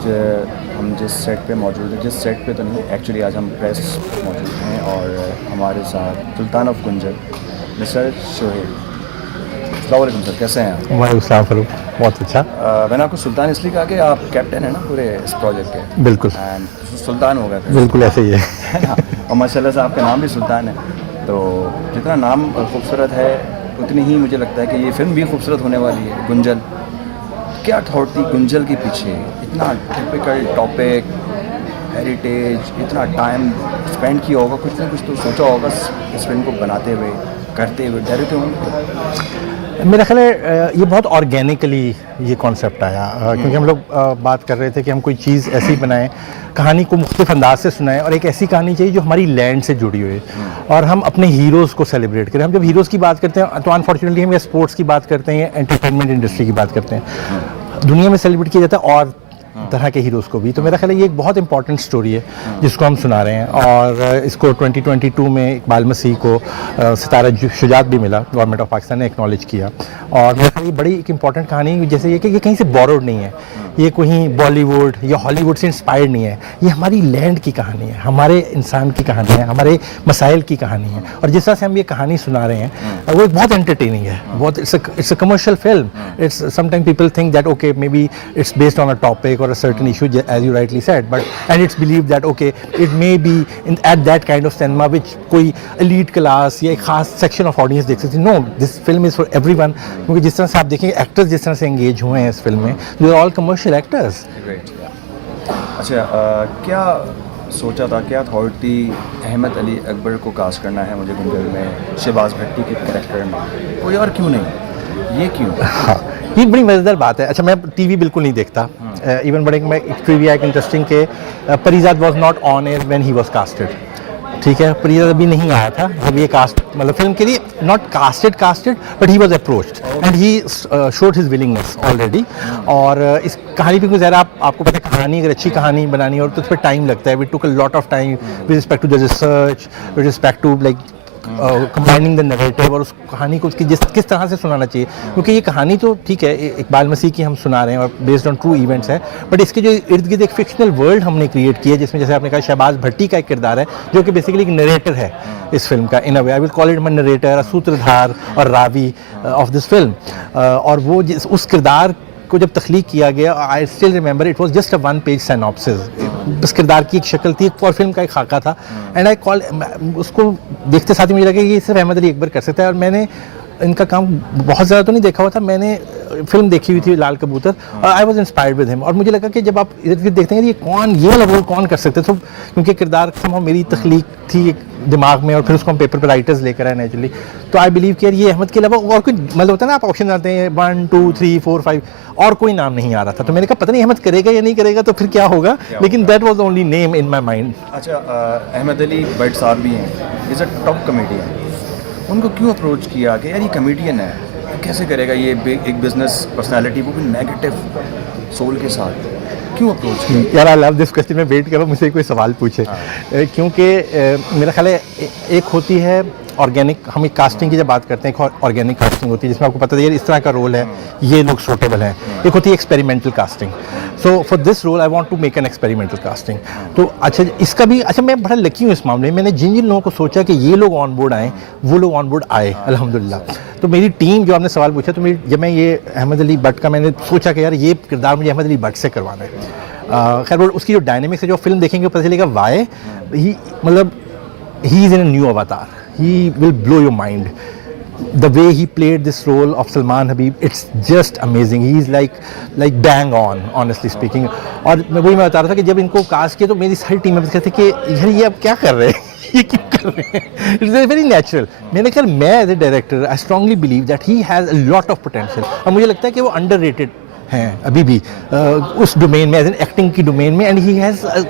आज हम जिस सेट पे मौजूद हैं, जिस सेट पे तो नहीं, एक्चुअली आज हम प्रेस मौजूद हैं और हमारे साथ सुल्तान ऑफ गुंजल मिस्टर शोहेब। अस्सलाम वालेकुम सर, कैसे हैं आप? वालेकुम सलाम फरूक, बहुत अच्छा। मैंने आपको सुल्तान इसलिए कहा कि आप कैप्टन हैं ना पूरे इस प्रोजेक्ट के। बिल्कुल एंड सुल्तान हो गए थे, बिल्कुल ऐसे ही है। है ना? और माशाल्लाह से आपका नाम भी सुल्तान है, तो जितना नाम खूबसूरत है उतनी ही मुझे लगता है कि ये फिल्म भी खूबसूरत होने वाली है। गुंजल, क्या थॉट थी गुंजल के पीछे? इतना टिपिकल टॉपिक, हेरिटेज, इतना टाइम स्पेंड किया होगा, कुछ ना कुछ तो सोचा होगा इस फिल्म को बनाते हुए, करते हुए, डरे थे होंगे? मेरा ख्याल है ये बहुत ऑर्गेनिकली ये कॉन्सेप्ट आया, क्योंकि हम लोग बात कर रहे थे कि हम कोई चीज़ ऐसी बनाएं, कहानी को मुख्तलिफ अंदाज से सुनाएं और एक ऐसी कहानी चाहिए जो हमारी लैंड से जुड़ी हुई है और हम अपने हीरोज़ को सेलिब्रेट करें। हम जब हीरोज़ की बात करते हैं तो अनफॉर्चुनेटली हम या स्पोर्ट्स की बात करते हैं या एंटरटेनमेंट इंडस्ट्री की बात करते हैं। दुनिया में सेलिब्रेट किया जाता है और तरह के हीरोज़ को भी। तो मेरा ख्याल है ये एक बहुत इंपॉर्टेंट स्टोरी है जिसको हम सुना रहे हैं और इसको 2022 में इकबाल मसीह को सितारा शुजात भी मिला, गवर्नमेंट ऑफ पाकिस्तान ने एक्नॉलेज किया। और मेरा ख्याल ये बड़ी एक इंपॉर्टेंट कहानी जैसे ये कि ये कहीं से बोरोड नहीं है, ये कहीं बॉलीवुड या हॉलीवुड से इंस्पायर्ड नहीं है, ये हमारी लैंड की कहानी है, हमारे इंसान की कहानी है, हमारे मसाइल की कहानी है। और जिस तरह से हम ये कहानी सुना रहे हैं वो बहुत एंटरटेनिंग है, बहुत it's a commercial film. It's sometime people think that okay may be it's based on a topic or a certain issue, as you rightly said, and it's believed that okay it may be at that kind of cinema which कोई elite class या एक खास section of audience देख सकती है। No, this film is for everyone, क्योंकि जिस तरह से आप देखेंगे एक्टर्स जिस तरह से एंगेज हुए हैं इस फिल्म में, they are all commercial actors। अच्छा, क्या सोचा था, क्या थॉट थी अहमद अली अकबर को कास्ट करना है मुझे गुंजल में, शहबाज भट्टी के कैरेक्टर में, कोई और क्यों नहीं, ये क्यों? हाँ, ये बड़ी मज़ेदार बात है। अच्छा, मैं टीवी बिल्कुल नहीं देखता, इवन बड़े मैं एक ट्रिविया एक इंटरेस्टिंग के Parijat was not on air when he was casted. ठीक है, परिजात अभी नहीं आया था जब ये कास्ट मतलब फिल्म के लिए not casted but he was approached and he showed his willingness already. और इस कहानी पे कुछ ज़रा आपको पता है, कहानी अगर अच्छी कहानी बनानी हो तो उस पर टाइम लगता है। We took a lot of time with respect to the research, with respect to like combining the narrative और उस कहानी को उसकी किस तरह से सुनाना चाहिए, क्योंकि ये कहानी तो ठीक है इकबाल मसीह की हम सुना रहे हैं और बेस्ड ऑन ट्रू इवेंट्स है, बट इसके जो इर्द गिर्द एक फिक्शनल वर्ल्ड हमने क्रिएट किया है जिसमें जैसे आपने कहा शहबाज भट्टी का एक किरदार है जो कि बेसिकली एक नरेटर है इस फिल्म का। In a way I will call it my narrator, a सूत्रधार और रावी ऑफ दिस फिल्म। और वो उस किरदार को जब तख्लीक किया गया, I still remember it was just a 1 page synopsis, बस किरदार की एक शक्ल थी और फिल्म का एक खाका था। एंड आई कॉल उसको देखते साथ ही मुझे लगा कि ये सिर्फ अहमद अली अकबर कर सकता है। और मैंने इनका काम बहुत ज़्यादा तो नहीं देखा हुआ था, मैंने फिल्म देखी हुई थी लाल कबूतर और I was inspired with him. और मुझे लगा कि जब आप इधर उधर देखते हैं ये कौन, ये वाला रोल कौन कर सकते थे, तो क्योंकि किरदार समझो मेरी तख्लीक थी एक दिमाग में और फिर उसको हम पेपर पर राइटर्स लेकर आए नेचुरली। तो आई बिलीव कि यार ये अहमद के अलावा और कोई मतलब होता है ना, आप ऑप्शन आते हैं 1 2 3 4 5 और कोई नाम नहीं आ रहा था। तो मैंने कहा पता नहीं अहमद करेगा या नहीं करेगा तो फिर क्या होगा, लेकिन that was the only name in my mind. अच्छा, अहमद अली भट्ट साहब भी हैं, इज़ अ टॉप कॉमेडियन, उनको क्यों अप्रोच किया कि यार ये कॉमेडियन है, कैसे करेगा ये एक बिजनेस पर्सनालिटी, वो भी नेगेटिव सोल के साथ, क्यों अप्रोच किया? यार आई लव दिस क्वेश्चन, मैं वेट कर रहा हूँ मुझसे कोई सवाल पूछे। क्योंकि मेरा ख्याल है एक होती है ऑर्गेनिक, हम एक कास्टिंग की जब बात करते हैं एक ऑर्गेनिक कास्टिंग होती है जिसमें आपको पता है यार इस तरह का रोल है, ये लोग सूटेबल हैं। एक होती है experimental casting. So for this role I want to make an experimental casting. तो अच्छा इसका भी, अच्छा मैं बड़ा लकी हूँ इस मामले में, मैंने जिन जिन लोगों को सोचा कि ये लोग ऑन बोर्ड आएँ वो लोग ऑन बोर्ड आए अल्हम्दुलिल्लाह। तो मेरी टीम, जो आपने सवाल पूछा, तो जब मैं ये अहमद अली भट्ट का मैंने सोचा कि यार ये किरदार मुझे अहमद अली भट्ट से करवाना है। खैर उसकी जो डायनेमिक्स है जो फिल्म देखेंगे पता चलेगा वाई ही, मतलब he is in a new अवतार, he will blow your mind. The way he played this role of Salman Habib, it's just amazing. He's like bang on, honestly speaking. और मैं बता रहा था कि जब इनको कास्ट किया तो मेरी सारी टीम में कहते कि यार ये अब क्या कर रहे हैं ये क्यों कर रहे हैं, इट्स वेरी नेचुरल। मैंने कहा मैं as a director I strongly believe that he has a lot of potential और मुझे लगता है कि वो अंडररेटेड हैं अभी भी उस डोमेन में, एज एन एक्टिंग की डोमेन में, and he has a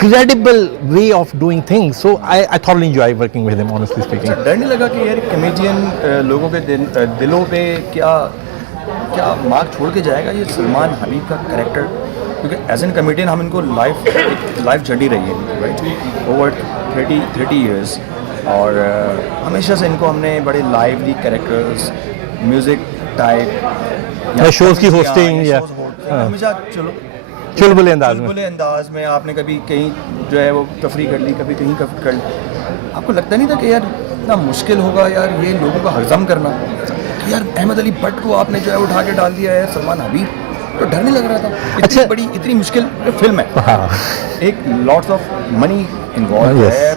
credible way of doing things. So I thoroughly enjoy working with him, honestly speaking. डर नहीं लगा कि यार कॉमेडियन लोगों के दिलों पे क्या मार्क छोड़ के जाएगा ये सलमान हबीब का कैरेक्टर? क्योंकि एज एन कॉमेडियन हम इनको लाइफ जड़ी रही है, राइट, ओवर 30 ईयर्स, और हमेशा से इनको हमने बड़े lively characters, music type shows की होस्टिंग या हमेशा, चलो चुलबुले अंदाज में। चुलबुले अंदाज में आपने कभी कहीं जो है वो तफरी कर ली, कभी कहीं कर ली। आपको लगता नहीं था कि यार इतना मुश्किल होगा यार ये लोगों का हजम करना, कि यार अहमद अली भट्ट को आपने जो है उठा के डाल दिया है, सलमान हबीब, तो डर नहीं लग रहा था? इतनी बड़ी इतनी मुश्किल फिल्म है, हाँ एक lots of money involve Yes. है,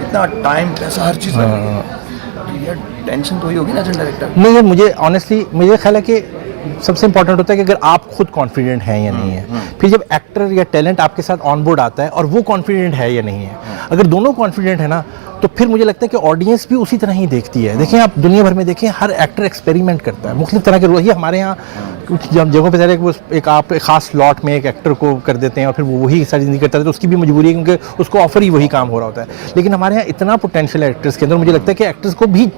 इतना टाइम पैसा हर चीज़ लगी है, तो यार टेंशन तो ही होगी ना डायरेक्टर। नहीं यार, मुझे ऑनेस्टली मुझे ख्याल है कि सबसे इंपॉर्टेंट होता है कि अगर आप खुद कॉन्फिडेंट हैं या नहीं है, फिर जब एक्टर या टैलेंट आपके साथ ऑन बोर्ड आता है और वो कॉन्फिडेंट है या नहीं है, अगर दोनों कॉन्फिडेंट है ना, तो फिर मुझे लगता है कि ऑडियंस भी उसी तरह ही देखती है। देखें आप दुनिया भर में देखें, हर एक्टर एक्सपेरिमेंट करता है मुख्तलिफ तरह के रोल। ये हमारे यहाँ कुछ जगहों पे ज़रा वो एक आप एक खास स्लॉट में एक एक्टर को कर देते हैं और फिर वो वही सारी ज़िंदगी करता है, तो उसकी भी मजबूरी है क्योंकि उसको ऑफर ही वही काम हो रहा होता है। लेकिन हमारे यहाँ इतना पोटेंशियल है एक्टर्स के अंदर, मुझे लगता है कि एक्टर्स को भी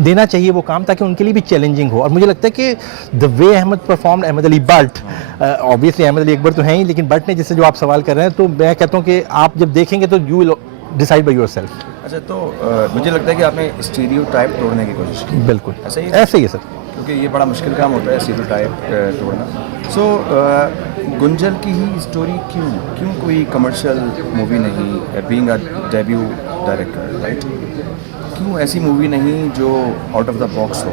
देना चाहिए वो काम, ताकि उनके लिए भी चैलेंजिंग हो। और मुझे लगता है कि the way Ahmad perform, Ahmad Ali Bhatt, obviously Ahmad Ali Akbar तो हैं ही, लेकिन भट्ट ने जिससे जो आप सवाल कर रहे हैं, तो मैं कहता हूँ कि आप जब देखेंगे तो you will decide by yourself. अच्छा, तो मुझे लगता है कि आपने स्टीरियोटाइप तोड़ने की कोशिश की। बिल्कुल ऐसा ही ऐसे ही है सर। क्योंकि ये बड़ा मुश्किल काम होता है स्टीरियोटाइप तोड़ना। सो गुंजल की ही स्टोरी क्यों कोई कमर्शियल मूवी नहीं, being a debut director, right? क्यों ऐसी मूवी नहीं जो आउट ऑफ द बॉक्स हो?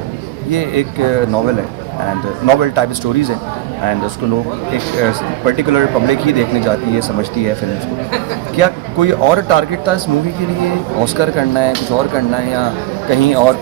ये एक नॉवेल है एंड नॉवेल टाइप स्टोरीज़ हैं एंड उसको लोग एक पर्टिकुलर पब्लिक ही देखने जाती है, समझती है फिल्म को। क्या कोई और टारगेट था इस मूवी के लिए? ऑस्कर करना है, कुछ और करना है, या कहीं और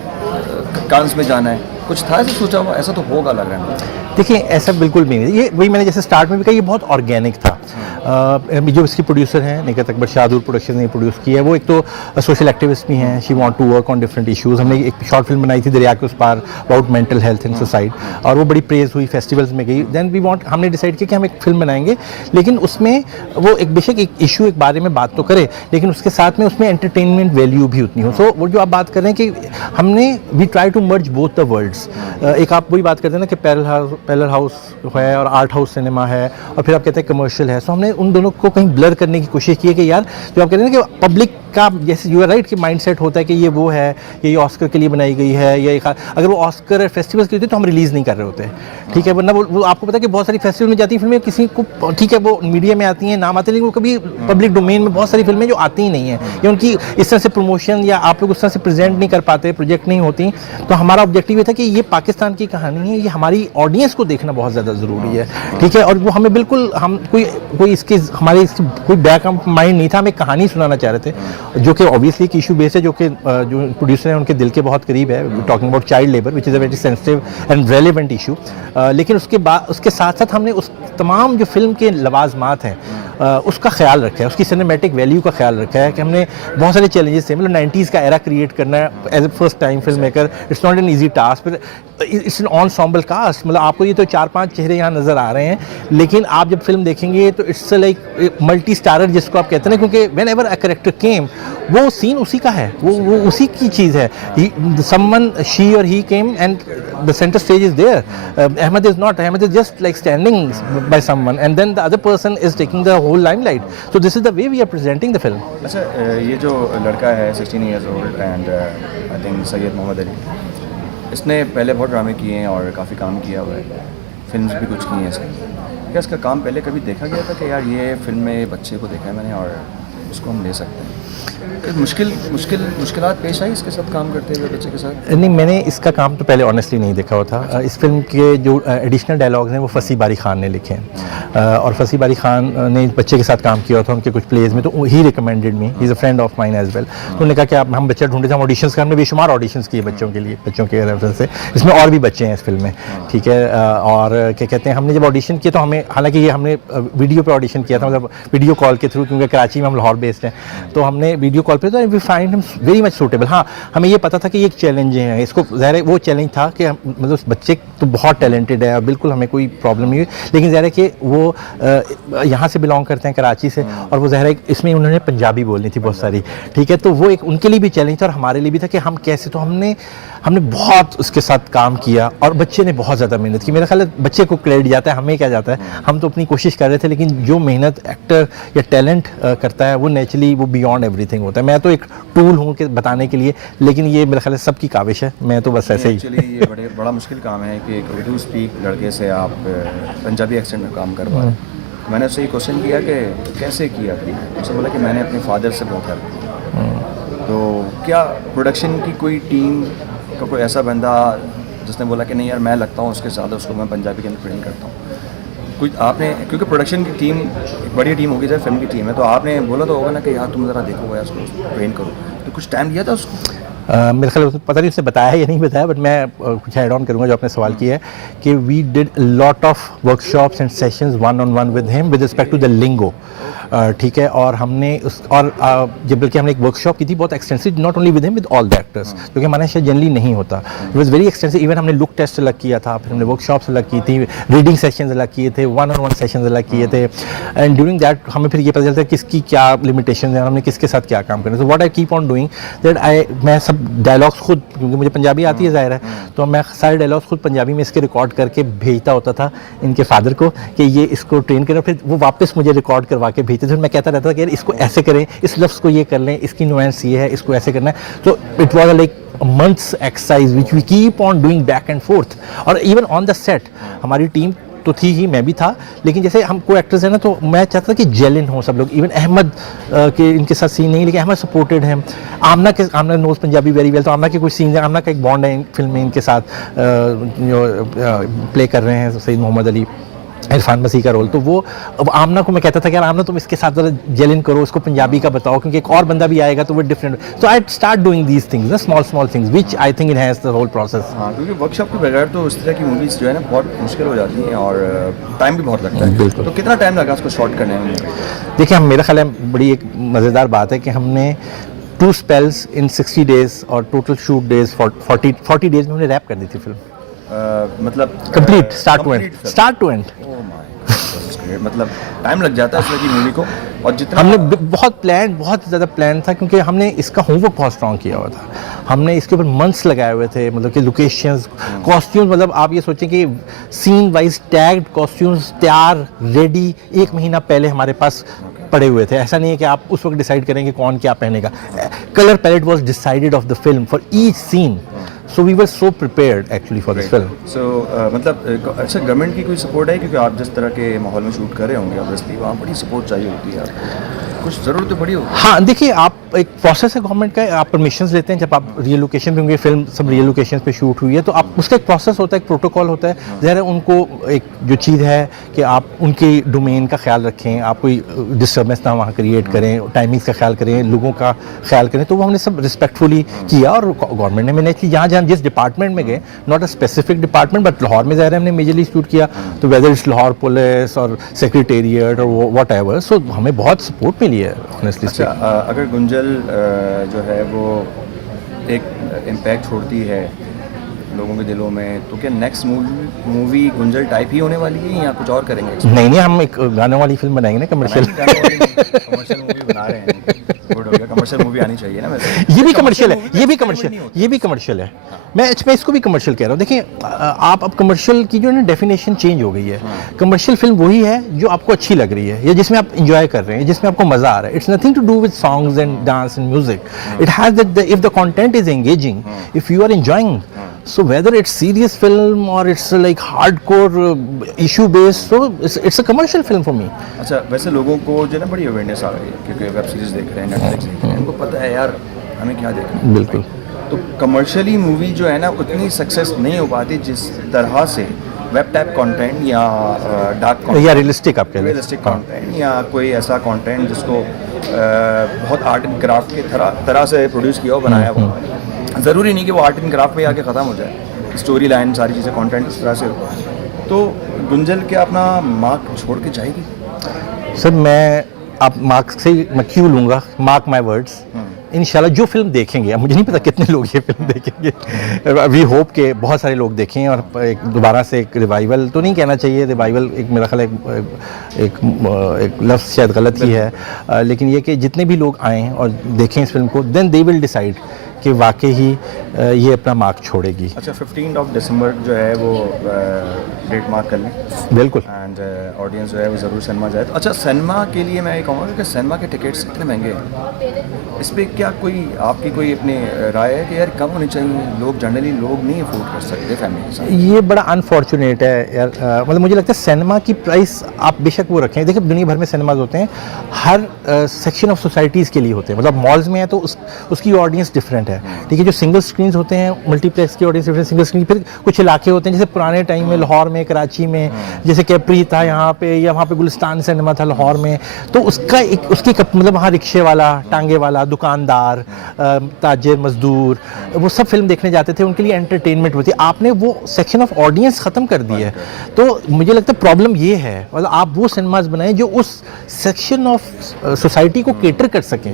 कांस में जाना है, कुछ था ऐसा सोचा हुआ? ऐसा तो होगा लग रहा है मुझे। देखिए ऐसा बिल्कुल भी नहीं, ये वही मैंने जैसे स्टार्ट में भी कहा, ये बहुत ऑर्गेनिक था। जो इसकी प्रोड्यूसर हैं निकत अकबर, शाहदूर प्रोडक्शन ने प्रोड्यूस की है। वो एक तो सोशल एक्टिविस्ट भी हैं, she want to work on different issues. हमने एक शॉर्ट फिल्म बनाई थी Dariya Ke Us Paar, about mental health in suicide, और वो बड़ी प्रेज हुई, फेस्टिवल्स में गई। देन हमने डिसाइड किया कि हम एक फिल्म बनाएंगे, लेकिन उसमें वो एक बेशक एक इशू एक बारे में बात तो करे, लेकिन उसके साथ में उसमें एंटरटेनमेंट वैल्यू भी उतनी हो। सो वो जो आप बात कर रहे हैं कि हमने we try to merge both the worlds. एक आप वही बात करते हैं ना कि पैरेलल हाउस है और आर्ट हाउस सिनेमा है, और फिर आप कहते हैं कमर्शियल है। सो हमने उन दोनों को कहीं ब्लर करने की कोशिश की है कि यार जो आप कहते हैं ना कि पब्लिक का जैसे यू आर राइट कि माइंडसेट होता है कि ये वो है, ये ऑस्कर के लिए बनाई गई है, ये अगर वो ऑस्कर फेस्टिवल्स की होती तो हम रिलीज़ नहीं कर रहे होते, ठीक है। वरना वो आपको पता है कि बहुत सारी फेस्टिवल में जाती हैं फिल्में, किसी को ठीक है वो मीडिया में आती हैं, नाम आते हैं, लेकिन वो कभी पब्लिक डोमेन में बहुत सारी फिल्में जो आती ही नहीं है, या उनकी इस तरह से प्रमोशन या आप लोग उस तरह से प्रेजेंट नहीं कर पाते, प्रोजेक्ट नहीं होती। तो हमारा ऑब्जेक्टिव ये था कि ये पाकिस्तान की कहानी है, ये हमारी ऑडियंस को देखना बहुत ज़्यादा ज़रूरी है, ठीक है। और वो हमें बिल्कुल हम कोई इसके हमारे कोई बैक माइंड नहीं था, हम एक कहानी सुनाना चाह रहे थे जो कि ऑब्वियसली एक इशू बेस है, जो कि जो प्रोड्यूसर हैं उनके दिल के बहुत करीब है, talking about child labour which is a very sensitive and relevant issue. लेकिन उसके साथ साथ हमने उस तमाम जो फिल्म के लवाजमात हैं उसका ख्याल रखा है, उसकी सिनेमैटिक वैल्यू का ख्याल रखा है कि हमने बहुत सारे चैलेंजेस थे। मतलब 90s का एरा क्रिएट करना है as a first time film maker, it's not an easy task, फिर इट्स एन ऑनसॉम्बल कास्ट। मतलब आपको ये तो 4-5 चेहरे यहाँ नज़र आ रहे हैं, लेकिन आप जब फिल्म देखेंगे तो इट्स लाइक मल्टी स्टारर जिसको आप कहते हैं ना, क्योंकि व्हेन एवर अ कैरेक्टर केम वो सीन उसी का है, वो उसी की चीज़ है। समवन शी और he came and the centre stage is there. Ahmed is not, Ahmed is just like standing by someone and then the other person is taking the whole limelight. So this is the way we are presenting the film. अच्छा, ये जो लड़का है 16 years old and I think Syed Mohammad Ali, इसने पहले बहुत ड्रामे किए हैं और काफ़ी काम किया हुआ है, फिल्म्स भी कुछ की हैं इसने। क्या इसका काम पहले कभी देखा गया था कि यार ये फिल्म में बच्चे को देखा है मैंने और इसको हम ले सकते हैं? मुश्किलात पेश आई इसके साथ काम करते हुए बच्चे के साथ? नहीं, मैंने इसका काम तो पहले ऑनेस्टली नहीं देखा हुआ था। इस फिल्म के जो एडिशनल डायलॉग्स हैं वो फसी बारी खान ने लिखे हैं, और फसी बारी खान ने बच्चे के साथ काम किया था उनके कुछ प्लेज में, तो he recommended me, he is a friend of mine as well. तो उन्होंने कहा कि आप हम बच्चा ढूंढे थे, हम ऑडिशंस का हमने बेशुमार ऑडिशंस किए बच्चों के लिए, बच्चों के रेफरेंस से। इसमें और भी बच्चे हैं इस फिल्म में, ठीक है। और क्या कहते हैं, हमने जब ऑडिशन किया तो हमें, हालांकि ये हमने वीडियो पे ऑडिशन किया था, मतलब वीडियो कॉल के थ्रू, क्योंकि कराची में हम लाहौर बेस्ड हैं, तो हमने वीडियो कॉल पे, तो we find him very much suitable. हाँ, हमें ये पता था कि ये एक चैलेंज है, इसको ज़ाहिर है वो चैलेंज था कि मतलब उस बच्चे तो बहुत टैलेंटेड है, बिल्कुल हमें कोई प्रॉब्लम नहीं हुई, लेकिन ज़ाहिर है कि वो यहाँ से बिलोंग करते हैं कराची से, और वो ज़ाहिर है इसमें उन्होंने पंजाबी बोलनी थी बहुत सारी, ठीक है। तो वो एक उनके लिए भी चैलेंज था और हमारे लिए भी था कि हम कैसे, तो हमने बहुत उसके साथ काम किया और बच्चे ने बहुत ज़्यादा मेहनत की। मेरा ख्याल है बच्चे को क्रेडिट जाता है, हमें क्या जाता है, हम तो अपनी कोशिश कर रहे थे, लेकिन जो मेहनत एक्टर या टैलेंट करता है वो नेचुरली वो बियॉन्ड एवरीथिंग होता है। मैं तो एक टूल हूँ कि बताने के लिए, लेकिन ये मेरा ख्याल है सबकी काविश है, मैं तो बस ऐसे ही। एक्चुअली ये बड़ा मुश्किल काम है कि एक उर्दू स्पीक लड़के से आप पंजाबी एक्सेंट में काम करवा रहे हैं। मैंने उससे ये क्वेश्चन किया कि कैसे किया थी, उसने बोला कि मैंने अपने फादर से बहुत हेल्प की। तो क्या प्रोडक्शन की कोई टीम का कोई ऐसा बंदा जिसने बोला कि नहीं यार मैं लगता हूँ उसके साथ, उसको मैं पंजाबी के अंदर ट्रेन करता हूँ, कुछ आपने, क्योंकि प्रोडक्शन की टीम एक बड़ी टीम होगी, जैसे फिल्म की टीम है, तो आपने बोला तो होगा ना कि यार तुम ज़रा देखो यार उसको ट्रेन करो, तो कुछ टाइम दिया था उसको? मेरे ख्याल पता नहीं उसने बताया या नहीं बताया, बट मैं कुछ ऐड ऑन करूंगा जो आपने सवाल किया है कि we did lot of workshops and sessions one on one with him with respect to the lingo, ठीक है। और हमने उस और जब बल्कि हमने एक वर्कशॉप की थी बहुत extensive, not only with him with all the actors, क्योंकि हमारे शायद जनरली नहीं होता। It was very extensive. Even हमने लुक टेस्ट अलग किया था, फिर हमने वर्कशॉप्स अलग की थी, रीडिंग सेशंस अलग किए थे, वन ऑन वन सेशंस अलग किए थे, एंड ड्यूरिंग दैट हमें फिर ये पता चलता है किसकी क्या लिमिटेशन है, हमने किसके साथ क्या काम करना है। So what I keep on doing that मैं सब डायलॉग्स खुद, क्योंकि मुझे पंजाबी आती है ज़ाहिर है, तो मैं सारे डायलॉग्स खुद पंजाबी में इसके रिकॉर्ड करके भेजता होता था इनके फादर को कि ये इसको ट्रेन करें, फिर वो वापस मुझे रिकॉर्ड करवा के भेजते थे। फिर मैं कहता रहता था कि यार इसको ऐसे करें, इस लफ्ज़ को ये कर लें, इसकी नुआंस ये है, इसको ऐसे करना है। तो it was like months exercise which we keep on doing back and forth. और इवन ऑन द सेट हमारी टीम तो थी ही, मैं भी था, लेकिन जैसे हम को एक्टर्स हैं ना, तो मैं चाहता था कि जेलिन हो सब लोग। इवन अहमद के इनके साथ सीन नहीं, लेकिन अहमद सपोर्टेड है। आमना नोज पंजाबी वेरी वेल, तो आमना के कुछ सीन है, आमना का एक बॉन्ड है फिल्म में इनके साथ जो प्ले कर रहे हैं सईद मोहम्मद अली, इरफान मसीह का रोल। तो वो अब आमना को मैं कहता था कि यार आमना तुम इसके साथ ज़रा जेलिन करो, उसको पंजाबी का बताओ, क्योंकि एक और बंदा भी आएगा तो वो different. So I start doing these things ना, small things which I think enhance the whole process. हाँ, क्योंकि वर्कशॉप के बगैर तो इस तरह की मूवीज़ जो है ना बहुत मुश्किल हो जाती हैं और टाइम भी बहुत लगता है। बिल्कुल। तो कितना टाइम लगा उसको शॉर्ट करने में? देखिए, हम मेरा ख्याल है बड़ी एक मज़ेदार बात है कि हमने 2 स्पेल्स इन 60 डेज़ और टोटल शूट डेज़ 40 डेज़ में हमने रैप कर दी थी फिल्म, मतलब कंप्लीट स्टार्ट टू एंड। मतलब टाइम लग जाता है उस तरह की मूवी को, और जितना हमने बहुत ज़्यादा प्लान था, क्योंकि हमने इसका होमवर्क बहुत स्ट्रॉन्ग किया हुआ था। हमने इसके ऊपर मंथ्स लगाए हुए थे, मतलब कि लोकेशंस, कॉस्ट्यूम्स, मतलब आप ये सोचें कि सीन वाइज टैग्ड कॉस्ट्यूम्स तैयार रेडी 1 महीना पहले हमारे पास पड़े हुए थे। ऐसा नहीं है कि आप उस वक्त डिसाइड करें कि कौन क्या पहनेगा। Colour palette was decided of the film for each scene, so we were so prepared actually for this film. So मतलब अच्छा, गवर्नमेंट की कोई सपोर्ट है, क्योंकि आप जिस तरह के माहौल में शूट कर रहे होंगे ऑब्वियसली वहाँ बड़ी सपोर्ट चाहिए होती है आपको, कुछ ज़रूरत तो बड़ी होगी। हाँ, देखिए, आप एक प्रोसेस है गवर्नमेंट का, आप परमिशंस लेते हैं जब आप रियल लोकेशन पे, क्योंकि फिल्म सब रियल लोकेशन पे शूट हुई है, तो आप उसका एक प्रोसेस होता है, एक प्रोटोकॉल होता है। ज़ाहिर है उनको एक जो चीज़ है कि आप उनके डोमेन का ख्याल रखें, आप कोई डिस्टर्बेंस ना वहाँ क्रिएट करें, टाइमिंग्स का ख्याल करें, लोगों का ख्याल करें, तो वो हमने सब रिस्पेक्टफुली किया। और गवर्नमेंट ने मैंने जहाँ जहाँ जिस डिपार्टमेंट में गए, not a specific department, but Lahore में ज़ाहिर है हमने मेजरली शूट किया, तो वेदर इट्स लाहौर पुलिस और सेक्रेटेरिएट और वॉट एवर, सो हमें बहुत सपोर्ट मिली है ऑनेस्टली। अच्छा, अगर गुंजल जो है वो एक इम्पैक्ट छोड़ती है लोगों के दिलों में, तो क्या नेक्स्ट मूवी गुंजल टाइप ही होने वाली है या कुछ और करेंगे? नहीं, हम एक गानों वाली फिल्म बनाएंगे ना, कमर्शियल। कमर्शियल मूवी बना रहे हैं, गुड हो गया, कमर्शियल मूवी आनी चाहिए ना वैसे। ये भी कमर्शियल है, ये भी कमर्शियल है। मैं इसको भी कमर्शियल कह रहा हूँ। देखिए, आप अब कमर्शियल की जो ना डेफिनेशन चेंज हो गई है। कमर्शियल फिल्म वही है जो आपको अच्छी लग रही है, या जिसमें आप इंजॉय कर रहे हैं, जिसमें आपको मजा आ रहा है। It's nothing to do with songs and dance and music. It has that if the content is engaging, if you are enjoying, so whether it's serious film or it's like hardcore issue based, so it's a commercial film for me. अच्छा, वैसे लोगों को जो ना बड़ी awareness आ रही है, क्योंकि वेब सीरीज देख रहे हैं, नेटफ्लिक्स देख रहे हैं, उनको पता है यार हमें क्या देखना है। बिल्कुल। तो कमर्शियली मूवी जो है ना उतनी सक्सेस नहीं हो पाती जिस तरह से वेब टाइप कंटेंट या डार्क कंटेंट या रियलिस्टिक, आप कह रहे हैं, रियलिस्टिक कंटेंट या कोई ऐसा कंटेंट जिसको बहुत आर्ट एंड क्राफ्ट की तरह से प्रोड्यूस किया हो, बनाया हो। ज़रूरी नहीं कि वो आर्ट एंड क्राफ्ट में आके ख़त्म हो जाए, स्टोरी लाइन सारी चीज़ें, कंटेंट इस तरह से हो। तो गुंजल क्या अपना मार्क छोड़ के जाएगी? सर, आप मार्क से मैं क्यों लूँगा, मार्क माई वर्ड्स। इंशाल्लाह जो फिल्म देखेंगे, अब मुझे नहीं पता कितने लोग ये फिल्म देखेंगे, वी होप के बहुत सारे लोग देखें, और एक दोबारा से एक रिवाइवल तो नहीं कहना चाहिए, रिवाइवल एक मेरा ख्याल एक लफ्ज़ शायद गलत ही है, लेकिन ये कि जितने भी लोग आएँ और देखें इस फिल्म को, देन दे विल डिसाइड कि वाकई ही ये अपना मार्क छोड़ेगी। अच्छा 15 दिसंबर जो है वो डेट मार्क कर लें बिल्कुल। एंड ऑडियंस जो है वो ज़रूर सिनेमा जाए। तो अच्छा सिनेमा के लिए मैं ये कहूँगा कि सिनेमा के टिकट्स इतने महंगे हैं, इस पर क्या कोई आपकी कोई अपनी राय है कि यार कम होनी चाहिए? लोग जनरली लोग नहीं अफोर्ड कर सकते फैमिली के साथ। ये बड़ा अनफॉर्चुनेट है यार, मतलब मुझे लगता है सिनेमा की प्राइस आप बेशक वो रखें, देखिए दुनिया भर में सिनेमाज होते हैं, हर सेक्शन ऑफ सोसाइटीज़ के लिए होते हैं, मतलब मॉल्स में है तो उसकी ऑडियंस डिफरेंट है, ठीक है। जो सिंगल स्क्रीन्स होते हैं मल्टीप्लेक्स की ऑडियंस डिफरेंट, सिंगल स्क्रीन, फिर कुछ इलाके होते हैं जैसे पुराने टाइम में लाहौर में, कराची में, जैसे कैप्री था यहाँ पे, या वहाँ पे गुलिस्तान सिनेमा था लाहौर में, तो उसकी मतलब वहाँ रिक्शे वाला, टांगे वाला, दुकानदार, ताजिर, मजदूर, वो सब फिल्म देखने जाते थे, उनके लिए एंटरटेनमेंट होती है। आपने वो सेक्शन ऑफ ऑडियंस ख़त्म कर दी है, तो मुझे लगता है प्रॉब्लम ये है, मतलब आप वो सिनेमाज बनाएं जो उस सेक्शन ऑफ सोसाइटी को केटर कर सकें।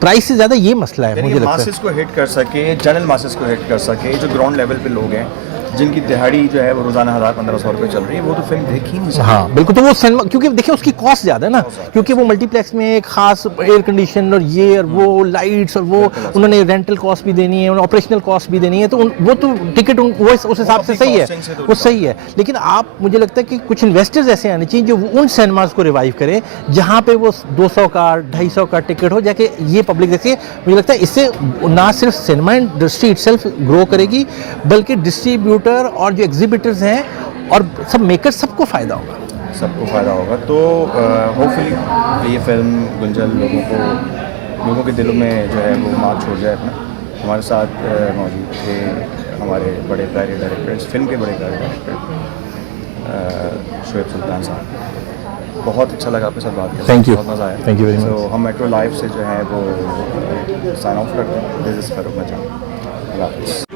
प्राइस से ज़्यादा ये मसला है मुझे लगता है। मासेस को हिट कर सके, जनरल मासेस को हिट कर सके, जो ग्राउंड लेवल पे लोग हैं जिनकी दिहाड़ी जो है वो रोज़ाना 1000-1500 रुपये चल रही है, वो तो फिल्म देख ही नहीं सकते। हाँ बिल्कुल, तो वो सिनेमा, क्योंकि देखिए उसकी कॉस्ट ज़्यादा है ना, क्योंकि वो मल्टीप्लेक्स में एक खास एयर कंडीशन और ये और वो लाइट्स और वो उन्होंने रेंटल कॉस्ट भी देनी है, उन्होंने ऑपरेशनल कॉस्ट भी देनी है, तो वो तो टिकट वो उस हिसाब से सही है, वो सही है। लेकिन आप, मुझे लगता है कि कुछ इन्वेस्टर्स ऐसे आने चाहिए जो उन सिनेमाज को रिवाइव करें जहाँ पे वो 200 का 250 का टिकट हो, जाके ये पब्लिक देखिए। मुझे लगता है इससे ना सिर्फ सिनेमा इंडस्ट्री इटसेल्फ ग्रो करेगी, बल्कि डिस्ट्रीब्यूटर और जो एग्जिबिटर्स हैं और सब मेकर्स, सबको फ़ायदा होगा, सबको फ़ायदा होगा। तो होपफुली ये फिल्म गुंजल लोगों के दिलों में जो है वो मार्क छोड़ जाए अपना। हमारे साथ मौजूद थे हमारे बड़े प्यारे डायरेक्टर, फिल्म के बड़े प्यारे डायरेक्टर शोएब सुल्तान साहब। बहुत अच्छा लगा आपके साथ बात करके, थैंक यू, बहुत मज़ा आया। थैंक यू वेरी तो मच। हम मेट्रो लाइव से जो है वो साइन ऑफ करते हैं। दिस इज़ फारूक मचान। अल्लाह हाफ़िज़।